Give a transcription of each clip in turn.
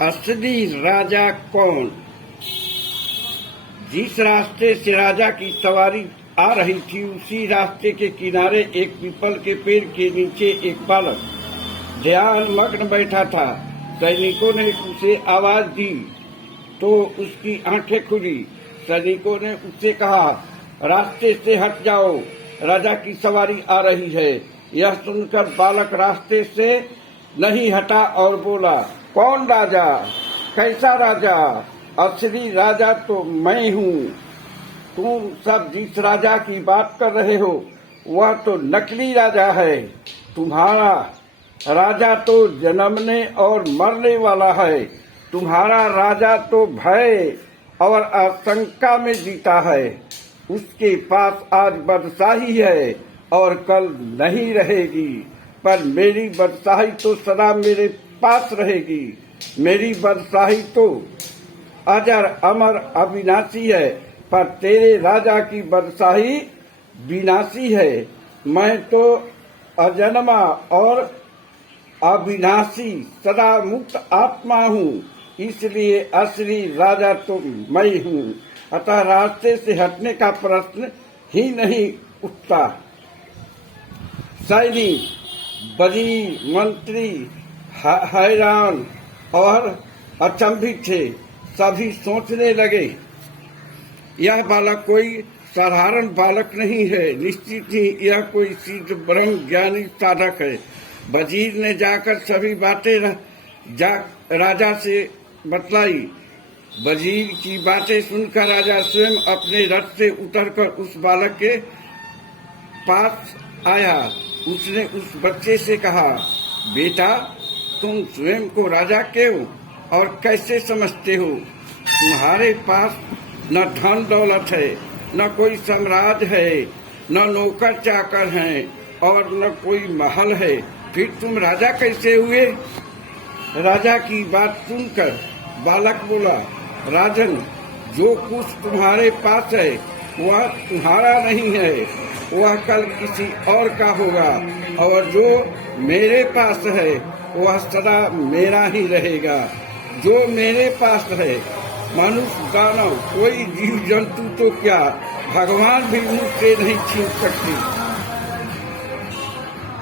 असली राजा कौन? जिस रास्ते से राजा की सवारी आ रही थी उसी रास्ते के किनारे एक पीपल के पेड़ के नीचे एक बालक ध्यान मग्न बैठा था। सैनिकों ने उसे आवाज दी तो उसकी आंखें खुली। सैनिकों ने उससे कहा, रास्ते से हट जाओ, राजा की सवारी आ रही है। यह सुनकर बालक रास्ते से नहीं हटा और बोला, कौन राजा? कैसा राजा? असली राजा तो मैं हूँ। तुम सब जिस राजा की बात कर रहे हो वह तो नकली राजा है। तुम्हारा राजा तो जन्मने और मरने वाला है। तुम्हारा राजा तो भय और आशंका में जीता है। उसके पास आज बादशाही है और कल नहीं रहेगी, पर मेरी बादशाही तो सदा मेरे पास रहेगी। मेरी बादशाही तो अजर अमर अविनाशी है, पर तेरे राजा की बादशाही विनाशी है। मैं तो अजन्मा और अविनाशी सदा मुक्त आत्मा हूँ, इसलिए असली राजा तो मैं हूँ। अतः रास्ते से हटने का प्रश्न ही नहीं उठता। सैनिक, वजीर, मंत्री हैरान और अचंभित थे। सभी सोचने लगे, यह बालक कोई साधारण बालक नहीं है, निश्चित ही यह कोई सिद्ध ब्रह्म ज्ञानी साधक है। वजीर ने जाकर सभी बातें राजा से बतलाई। वजीर की बातें सुनकर राजा स्वयं अपने रथ से उतरकर उस बालक के पास आया। उसने उस बच्चे से कहा, बेटा, तुम स्वयं को राजा क्यों और कैसे समझते हो? तुम्हारे पास न धन दौलत है, न कोई साम्राज्य है, न नौकर चाकर हैं और न कोई महल है, फिर तुम राजा कैसे हुए? राजा की बात सुनकर बालक बोला, राजन, जो कुछ तुम्हारे पास है वह तुम्हारा नहीं है, वह कल किसी और का होगा, और जो मेरे पास है वह सदा मेरा ही रहेगा। जो मेरे पास है, मनुष्य, दानव, कोई जीव जंतु तो क्या, भगवान भी मुझसे नहीं छीन सकते।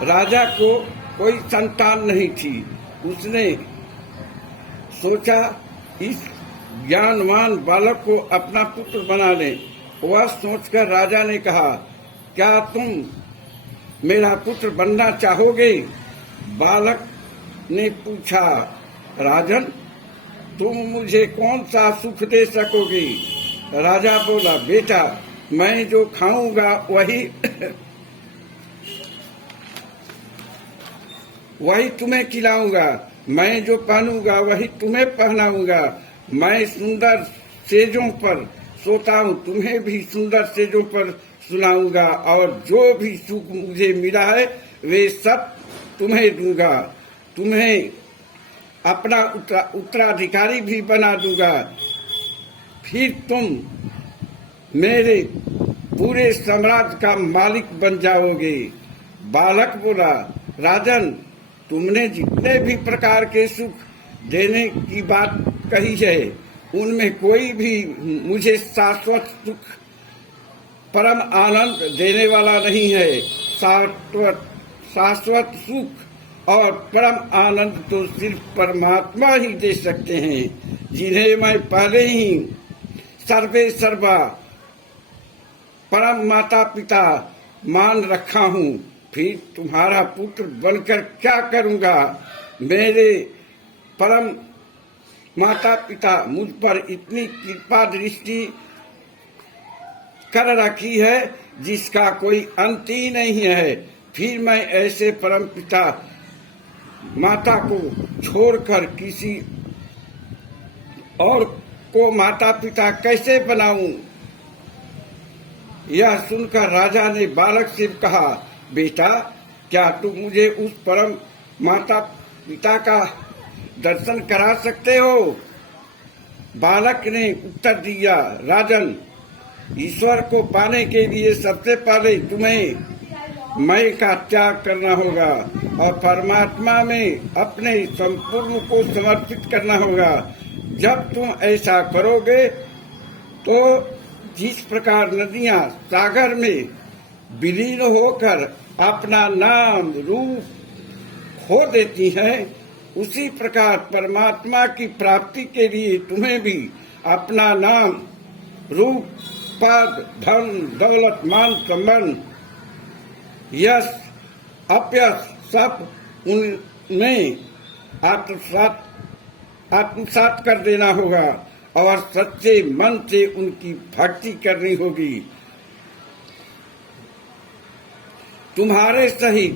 राजा को कोई संतान नहीं थी। उसने सोचा, इस ज्ञानवान बालक को अपना पुत्र बना ले। वह सोचकर राजा ने कहा, क्या तुम मेरा पुत्र बनना चाहोगे? बालक ने पूछा, राजन, तुम मुझे कौन सा सुख दे सकोगे? राजा बोला, बेटा, मैं जो खाऊंगा वही तुम्हें खिलाऊंगा, मैं जो पहनूंगा वही तुम्हें पहनाऊंगा। मैं सुंदर सेजों पर सोता हूँ, तुम्हें भी सुंदर सेजों पर सुनाऊंगा, और जो भी सुख मुझे मिला है वे सब तुम्हें दूंगा। तुम्हें अपना उत्तराधिकारी भी बना दूंगा। फिर तुम मेरे पूरे साम्राज्य का मालिक बन जाओगे। बालक बोला, राजन, तुमने जितने भी प्रकार के सुख देने की बात कही है उनमें कोई भी मुझे शाश्वत सुख, परम आनंद देने वाला नहीं है। शाश्वत सुख और परम आनंद तो सिर्फ परमात्मा ही दे सकते हैं, जिन्हें मैं पहले ही सर्वे सर्वा परम माता पिता मान रखा हूँ। फिर तुम्हारा पुत्र बनकर क्या करूँगा? मेरे परम माता पिता मुझ पर इतनी कृपा दृष्टि कर रखी है जिसका कोई अंत ही नहीं है। फिर मैं ऐसे परम पिता माता को छोड़कर किसी और को माता पिता कैसे बनाऊं? यह सुनकर राजा ने बालक से कहा, बेटा, क्या तुम मुझे उस परम माता पिता का दर्शन करा सकते हो? बालक ने उत्तर दिया, राजन, ईश्वर को पाने के लिए सबसे पहले तुम्हें मैं का त्याग करना होगा और परमात्मा में अपने संपूर्ण को समर्पित करना होगा। जब तुम ऐसा करोगे तो जिस प्रकार नदियां सागर में विलीन होकर अपना नाम रूप खो देती हैं, उसी प्रकार परमात्मा की प्राप्ति के लिए तुम्हें भी अपना नाम रूप पद धन दौलत मान सम्मान यश अपयश सब उनमें आत्मसात कर देना होगा और सच्चे मन से उनकी भक्ति करनी होगी। तुम्हारे सहित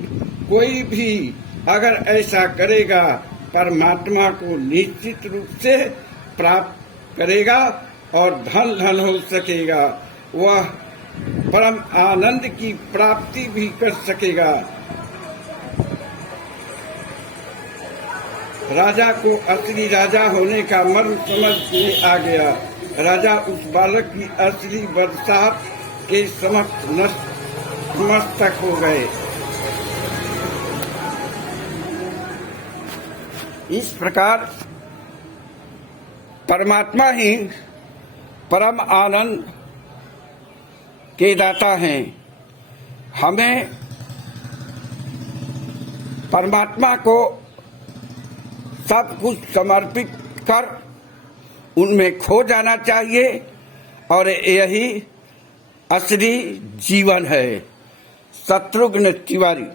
कोई भी अगर ऐसा करेगा परमात्मा को निश्चित रूप से प्राप्त करेगा और धन धन हो सकेगा, वह परम आनंद की प्राप्ति भी कर सकेगा। राजा को असली राजा होने का मर्म समझ में आ गया। राजा उस बालक की असली बरसात के समक्ष नतमस्तक हो गए। इस प्रकार परमात्मा ही परम आनंद के दाता हैं। हमें परमात्मा को सब कुछ समर्पित कर उनमें खो जाना चाहिए और यही असली जीवन है। शत्रुघ्न तिवारी।